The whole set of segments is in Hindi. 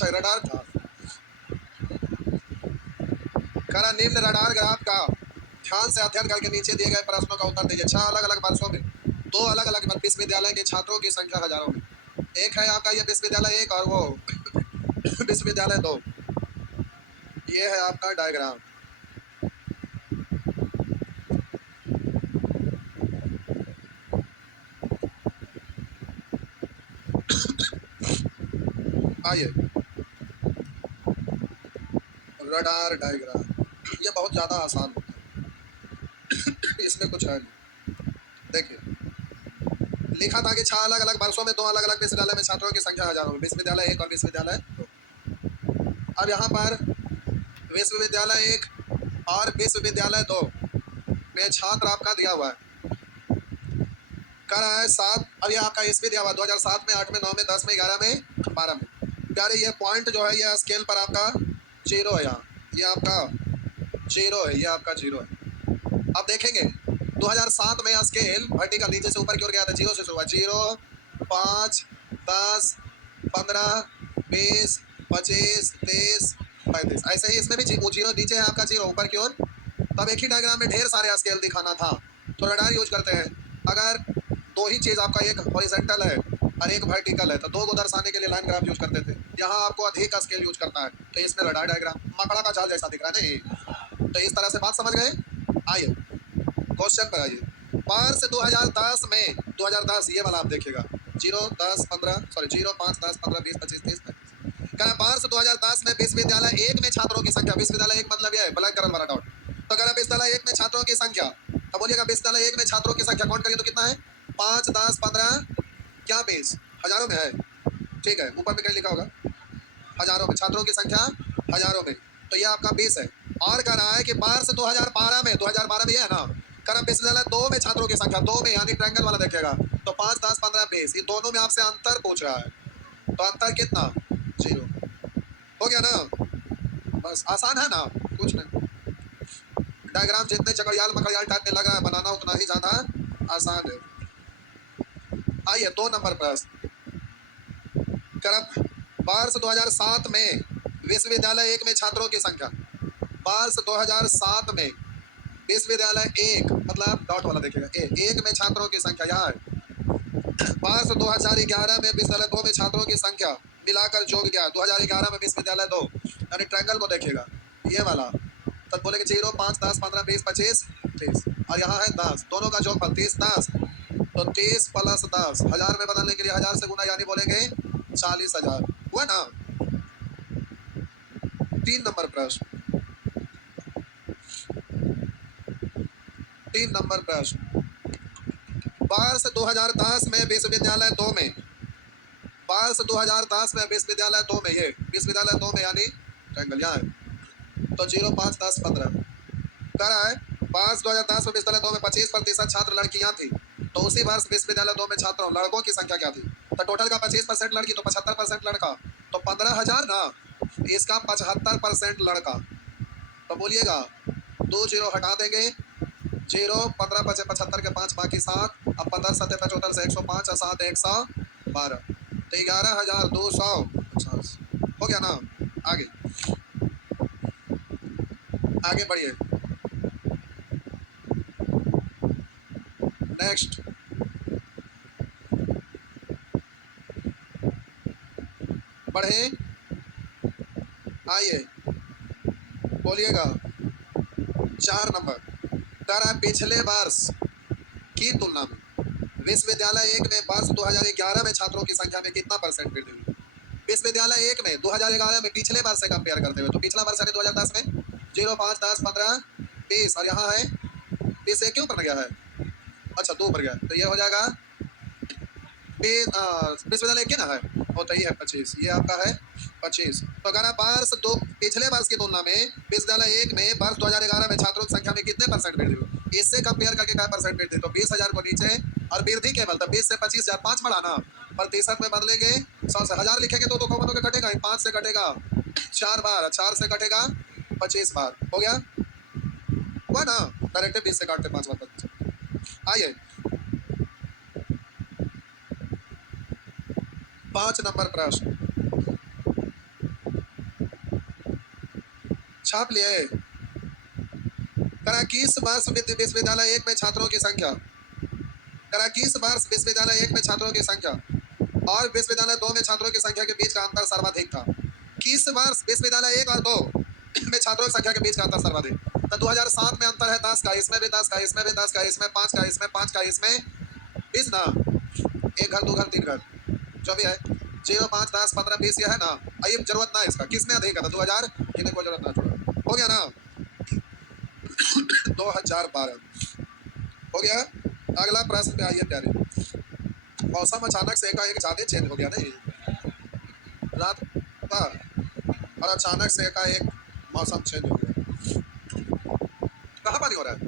अच्छा रडार था। करा निम्न रडार ग्राफ का ध्यान से अध्ययन करके नीचे दिए गए प्रश्नों का उत्तर दीजिए। 6 अलग अलग वर्षों में 2 अलग अलग विश्वविद्यालय के छात्रों की संख्या हजारों में। एक है आपका ये विश्वविद्यालय 1 और वो विश्वविद्यालय 2। ये है आपका डायग्राम। आइए रडार डायग्राम, ये बहुत ज़्यादा आसान होता है, इसमें कुछ है नहीं। देखिए लिखा था कि 6 अलग अलग वर्षों में 2 अलग अलग विश्वविद्यालय में छात्रों की संख्या हजारों में, विश्वविद्यालय 1 और विश्वविद्यालय 2। अब यहाँ पर विश्वविद्यालय 1 और विश्वविद्यालय 2 में छात्र आपका दिया हुआ है, कर रहा है 7। अब ये आपका ईस्वी दिया हुआ 2007 में, 8 में, 9 में, 10 में, 11 में, 12 में। प्यारे ये पॉइंट जो है ये स्केल पर आपका 0 है, यहाँ ये आपका 0 है, ये आपका 0 है। अब देखेंगे 2007 में स्केल वर्टिकल नीचे से ऊपर की ओर गया था, 0 से शुरू हुआ, 0, 5, 10, 15, 20, 25, 30, 35। ऐसे ही इसमें भी 0 नीचे है आपका, 0 ऊपर की ओर। तब एक ही डायग्राम में ढेर सारे स्केल दिखाना था तो रडार यूज करते हैं। अगर दो ही चीज आपका, एक हॉरिजॉन्टल है और एक वर्टिकल है, तो दो को दर्शाने के लिए लाइन ग्राफ यूज करते थे। यहाँ आपको अधिक स्केल यूज करता है तो इसमें रडार डायग्राम मकड़ा का जाल जैसा दिख रहा है नहीं। तो इस तरह से बात समझ गए। आइए क्वेश्चन पर आइए। वर्ष 2010 में 2010 ये वाला आप देखिएगा, 0, 10, 15, सॉरी 0, 5, 10, 15, 20, 25, 30, 35। कहना वर्ष 2010 में विश्वविद्यालय 1 में छात्रों की संख्या, विश्वविद्यालय 1 मतलब ये है ब्लैक कलर वाला डॉट। तो कहना विश्वविद्यालय 1 में छात्रों की संख्या, तो बोलिएगा विश्वविद्यालय 1 में छात्रों की संख्या काउंट करिए तो कितना है, 5, 10, 15, क्या 20, हजारों में है। ठीक है, ऊपर में क्या लिखा होगा, हजारों में, छात्रों की संख्या हजारों में, तो ये आपका 20 है। और कह रहा है कि वर्ष 2012 में, 2012 में ये है ना, करम विश्वविद्यालय 2 में छात्रों की संख्या, 2 में यानी ट्रायंगल वाला देखिएगा, तो 5, 10, 15, 20, ये दोनों में आपसे अंतर पूछ रहा है, तो अंतर कितना, 0। हो गया ना, बस आसान है ना, कुछ नहीं। डायग्राम जितने चकरियाल मकड़ियाल टाइप में लग रहा है बनाना उतना ही ज्यादा आसान है। आइए 2 नंबर प्रश्न। करम वर्ष 2007 में विश्वविद्यालय 1 में छात्रों की संख्या, वर्ष 2007 में विश्वविद्यालय 1 मतलब डॉट वाला देखिएगा, 1 में छात्रों की संख्या यहाँ है। वर्ष 2011 में विश्वविद्यालय 2 में छात्रों की संख्या मिलाकर जोड़ गया, 2011 में विश्वविद्यालय 2, यानी ट्रायंगल को देखिएगा ये वाला, तब बोलेंगे 0, 5, 10, 15, 20, 25, 30, और यहाँ है 10, दोनों का जोड़फल 30, 10, तो 30 प्लस 10 हजार में बदलने के लिए 1000 से गुना, यानी बोलेंगे 40,000 हुआ ना। 3 नंबर प्रश्न, 3 नंबर प्रश्न। वर्ष 2010 में विश्वविद्यालय 2 में, वर्ष 2010 में विश्वविद्यालय 2 में, ये विश्वविद्यालय 2 में यानी ट्रायंगल यहाँ है, तो 0, 5, 10, 15 कह रहा है। वर्ष 2010 में विश्वविद्यालय 2 में 25% छात्र लड़कियां थी, तो उसी वर्ष विश्वविद्यालय 2 में छात्रों लड़कों की संख्या क्या थी, तो टोटल का 25% लड़की तो 75% लड़का, तो 15,000 ना, इसका 75% लड़का, तो बोलिएगा 2 0 हटा देंगे, 0, 15 बचे 75 के 5 बाकी 7, अब 15 7 75 से 105 और 7 112, तो 11,250 हो गया ना। आगे आगे बढ़िए, नेक्स्ट बढ़े, आइए बोलिएगा 4 नंबर। कर पिछले वर्ष की तुलना में विश्वविद्यालय 1 में वर्ष 2011 में छात्रों की संख्या में कितना परसेंट वृद्धि हुई। विश्वविद्यालय 1 में 2011 में पिछले वर्ष से कंपेयर करते हुए, तो पिछला वर्ष यानी 2010 में 0, 5, 10, 15, 20, और यहाँ है 20 से क्यों पर गया है, अच्छा 2 पर गया, तो ये हो जाएगा विश्वविद्यालय के ना है, और तो ये है 25, ये आपका है 25। तो अगर आप वर्ष 2 पिछले वर्ष की तुलना में विश्वविद्यालय 1 में वर्ष 2011 में छात्रों की संख्या में कितने परसेंट वृद्धि हुई, इससे कंपेयर करके क्या परसेंट वृद्धि, तो 20,000 को नीचे और वृद्धि केवल, तो 20 से 25,000 5 बढ़ाना, प्रतिशत में बदलेंगे 100 से, 1000 लिखेंगे तो 2 को के कटेगा, 5 से कटेगा 4 बार, 4 से कटेगा 25 बार, हो गया हुआ ना, डायरेक्ट 20 से काटते 5 बार। आइए 5 नंबर प्रश्न। छाप लिए। किस वर्ष विश्वविद्यालय एक में छात्रों की संख्या, किस वर्ष विश्वविद्यालय एक में छात्रों की संख्या और विश्वविद्यालय दो में छात्रों की संख्या के बीच का अंतर सर्वाधिक था। किस वर्ष विश्वविद्यालय एक और दो में छात्रों की संख्या के बीच का अंतर सर्वाधिक। तो 2007 में अंतर है 10 का, इसमें भी 10 का, इसमें भी 10 का, इसमें 5 का, इसमें 5 का, इसमें 20 ना, एक घर, दो घर, तीन घर, जो भी है 0, 5, 10, 15, 20 ये है ना। ये जरूरत ना इसका, किसमें अधिक है? 2000, ये कोई जरूरत ना, छोड़ो, हो गया ना। 2012 हो गया। अगला प्रश्न पे आइए प्यारे। मौसम अचानक से एकाएक ज्यादा चेंज हो गया नहीं, रात का, और अचानक से एकाएक मौसम चेंज हो गया। कहाँ पानी हो रहा है?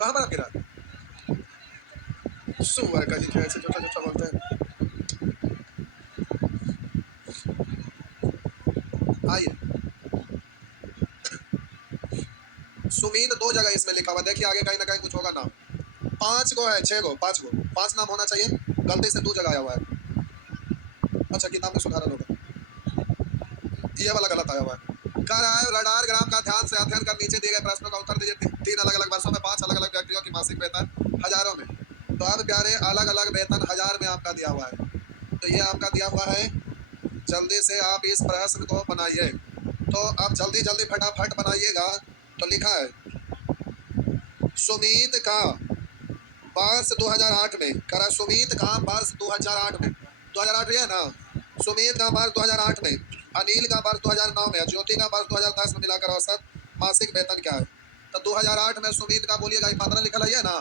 कहाँ बर्फ गिरा? सुअर का जी ऐसे छोटा छोटा बोलते हैं। आइए, सुमीन दो जगह इसमें लिखा हुआ, देखिए आगे कहीं ना कहीं कुछ होगा नाम। 5 गो है, 6 गो, 5 गो, 5 नाम होना चाहिए, गलती से 2 जगह आया हुआ है। अच्छा, किताब में सुधारा होगा, ये वाला गलत आया हुआ है। कह रहा है रडार ग्राम का ध्यान से अध्ययन कर नीचे दिए गए प्रश्नों का उत्तर दीजिए। 3 अलग अलग वर्षों में 5 अलग अलग व्यक्तियों की मासिक वेतन हजारों में। तो अब प्यारे अलग अलग वेतन 1000 में आपका दिया हुआ है, तो ये आपका दिया हुआ है। जल्दी से आप इस प्रश्न को बनाइए, तो आप जल्दी जल्दी फटाफट बनाइएगा। तो लिखा है सुमीत का वर्ष 2008 में, करा सुमीत का वर्ष 2008 में, 2008 है ना, सुमीत का वर्ष 2008 में, अनिल का वर्ष 2009 में, ज्योति का वर्ष 2010 में मिलाकर औसत मासिक वेतन क्या है? तो 2008 में सुमीत का बोलिएगा 15 लिखा है ना,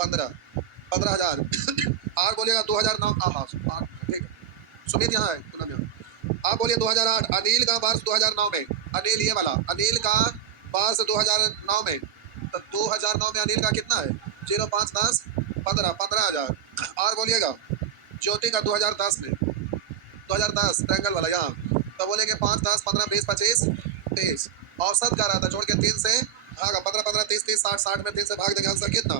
15,000 और बोलिएगा 2009, हाँ ठीक है, सुमीत यहाँ है। आप बोलिए 2008, अनिल का वर्ष 2009 में, अनिल ये वाला, अनिल का वर्ष 2009 में, तो 2009 में अनिल का कितना है? 0, 5, 10, 15, 15,000। और बोलिएगा ज्योति का 2010 में, 2010 ट्रायंगल वाला यहाँ, तो बोलेंगे 5, 10, 15, 20, 25, 30। औसत का रहा था, जोड़ के 3 से भागा, 15, 15, 30, 30, 60, 60 में 3 से भाग देंगे, आंसर कितना?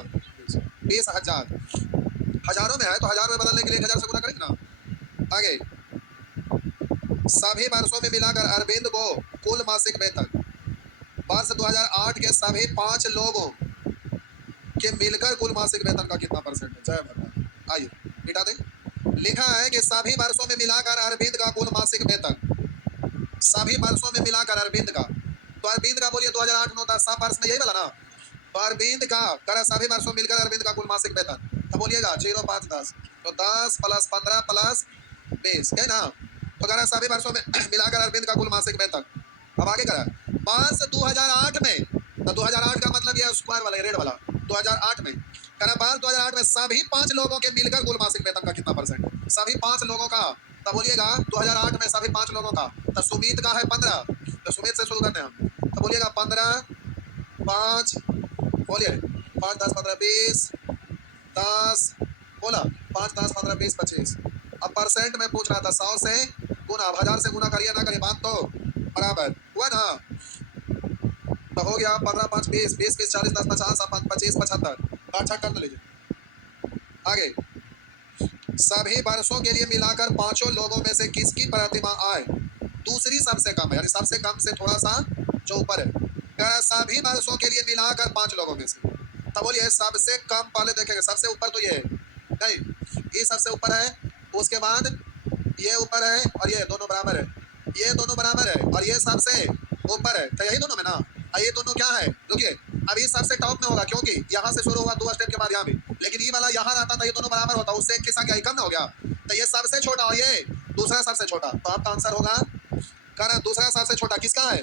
20,000। हजारों में है तो हजार में बदलने के लिए 1000 से गुना करेंगे ना। आगे, सभी वर्षों में मिलाकर अरविंद को कुल मासिक वेतन वर्ष 2008 के सभी 5 लोगों के मिलकर कुल मासिक वेतन का कितना परसेंट है? जय भगवान। आइए मिटा दें। लिखा है कि सभी वर्षों में मिलाकर अरविंद का कुल मासिक वेतन, सभी वर्षों में मिलाकर अरविंद का, तो अरविंद का बोलिए 2008, 9, 10 सब वर्ष में यही वाला ना, तो अरविंद का करा सभी वर्षों मिलकर अरविंद का कुल मासिक वेतन, तो बोलिएगा 0, 5, 10, तो 10 + 15 + 20 है ना। तो करा सभी वर्षों में मिलाकर अरविंद का कुल मासिक वेतन। अब आगे करा वर्ष 2008 में, तो 2008 का मतलब ये स्क्वायर वाला, रेड वाला, 2008 में करा वर्ष 2008 में सभी 5 लोगों के मिलकर कुल मासिक वेतन का कितना परसेंट है? सभी 5 लोगों का, तो बोलिएगा 2008 में सभी 5 लोगों का, तो सुमित का है 15, तो सुमित से शुरू करते हैं हम, तो बोलिएगा 15, 5, बोलिए 5, 10, 15, 20, 10 बोला, 5, 10, 15, 20, 25। अब परसेंट में पूछ रहा था, 100 से गुना, अब 1000 से गुना करिए ना करिए, बात तो बराबर हुआ ना। तो हो गया 15, 5, 20, 20, 20, 40, 10, 50, 25, 75, काट छाट कर लीजिए। आगे, सभी वर्षों के लिए मिलाकर 5 लोगों में से किसकी प्रतिमा आय दूसरी सबसे कम है, यानी सबसे कम से थोड़ा सा जो ऊपर है। सभी वर्षों के लिए मिलाकर 5 लोगों में से, तब बोलिए सबसे कम पहले देखेंगे, सबसे ऊपर तो ये नहीं, ये सबसे ऊपर है, उसके बाद ये ऊपर है, और ये दोनों बराबर है, ये दोनों बराबर है, और ये सबसे ऊपर है, तो यही दोनों में ना। ये दोनों क्या है, रुकिए, अब ये सबसे टॉप में होगा क्योंकि यहाँ से शुरू हुआ 2 स्टेप के बाद यहाँ भी, लेकिन ये वाला यहाँ रहता था, ये दोनों बराबर होता, उससे एक किस्सा क्या कम ना हो गया, तो ये सबसे छोटा और ये दूसरा सबसे छोटा, तो आपका आंसर होगा कहना दूसरा सबसे छोटा किसका है?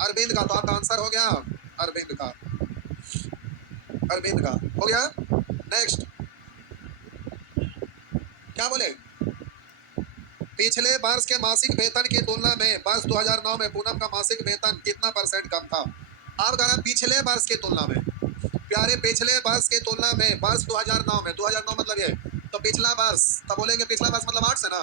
अरविंद का, तो आपका आंसर हो गया अरविंद का, अरविंद का हो गया। नेक्स्ट क्या बोले, पिछले वर्ष के मासिक वेतन की तुलना में वर्ष 2009 में पूनम का मासिक वेतन कितना परसेंट कम था? आप कहना पिछले वर्ष की तुलना में, प्यारे पिछले वर्ष की तुलना में वर्ष 2009 में, 2009 मतलब ये, तो पिछला वर्ष, तब बोलेंगे पिछला वर्ष मतलब 8 से ना,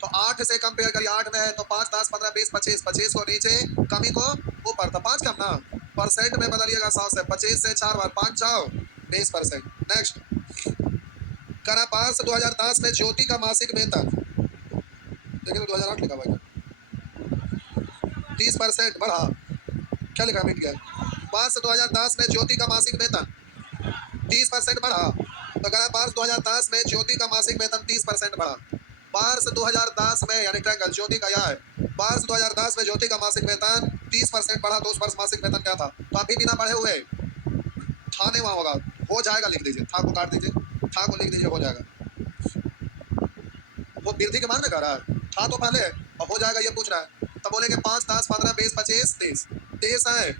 तो 8 से कंपेयर करिए, 8 में है तो 5, 10, 15, 20, 25, 25 को नीचे, कमी को ऊपर, तो 5 कम ना, परसेंट में बदलिएगा 100 से, 25 से 4 बार 5 जाओ 20%। नेक्स्ट करा वर्ष 2010 में ज्योति का मासिक वेतन, देखिए तो 2008 लिखा हुआ है, 30% बढ़ा। क्या लिखा मिट गया। मार्च 2010 में ज्योति का मासिक वेतन 30% बढ़ा। तो कह मार्च 2010 में ज्योति का मासिक वेतन 30% बढ़ा। मार्च 2010 में यानी ट्रायंगल ज्योति का यह है। मार्च 2010 में ज्योति का मासिक वेतन 30% बढ़ा तो उस वर्ष मासिक वेतन क्या था। तो अभी बिना बढ़े हुए था नहीं वहां होगा। हो जाएगा लिख दीजिए, था को काट दीजिए, था को लिख दीजिए, हो जाएगा। वो वृद्धि के मान में कह रहा है, था तो पहले अब हो जाएगा ये पूछ रहा है। तब बोलेंगे 5, 10, 15, 20, 25, 30 30 है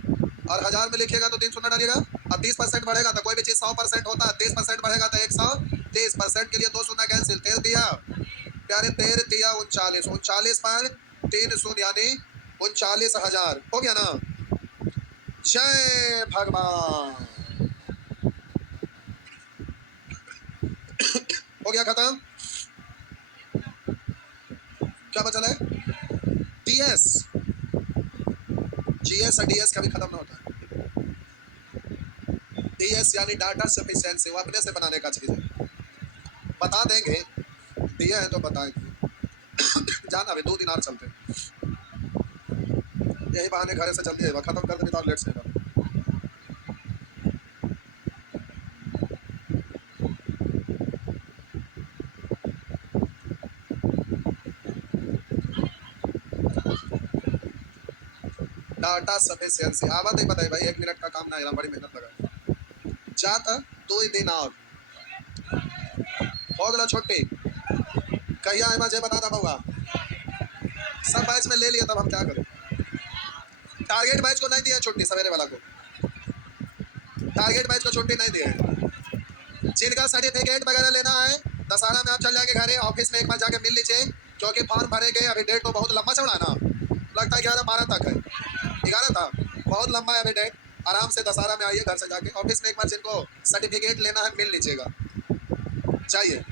और 1000 में लिखिएगा तो 3 शून्य डालिएगा। अब 30% बढ़ेगा तो कोई भी चीज 100% होता है, 30% बढ़ेगा तो 130% के लिए 2 शून्य कैंसिल, 13 दिया प्यारे, 13 दिया 39, 39 पर 3 शून्य यानी 39,000 हो गया ना। जय भगवान। हो गया खत्म। क्या बचा है? डीएस, जीएस और डीएस कभी खत्म ना होता है। डीएस यानी डाटा सफिशिएंसी, वो अपने से बनाने का चीज है। बता देंगे, दिया है तो बताएंगे। जाना अभी 2 दिन और चलते हैं, यही बहाने घर से जल्दी है, खत्म कर देने तो लेट से डाटा सफिशिएंसी आवा नहीं बताए भाई, 1 मिनट का काम ना है, बड़ी मेहनत लगा जाता 2 दिन और हो गया छुट्टी। कहिया है मुझे बता दा बउआ, सब बैच में ले लिया तब हम क्या करें। टारगेट बैच को नहीं दिया छुट्टी, सवेरे वाला को टारगेट बैच को छुट्टी नहीं दी है। जिनका सर्टिफिकेट वगैरह लेना है दशहरा में आप चल जाएंगे घरे, ऑफिस में एक बार जाके मिल लीजिए क्योंकि फॉर्म भरेंगे। अभी डेट तो बहुत लंबा चौड़ा ना, लगता है 11-12 तक है, 11 था, बहुत लंबा है अभी डेट। आराम से दशहरा में आइए, घर से जाके ऑफिस में एक बार जिनको सर्टिफिकेट लेना है मिल लीजिएगा, चाहिए।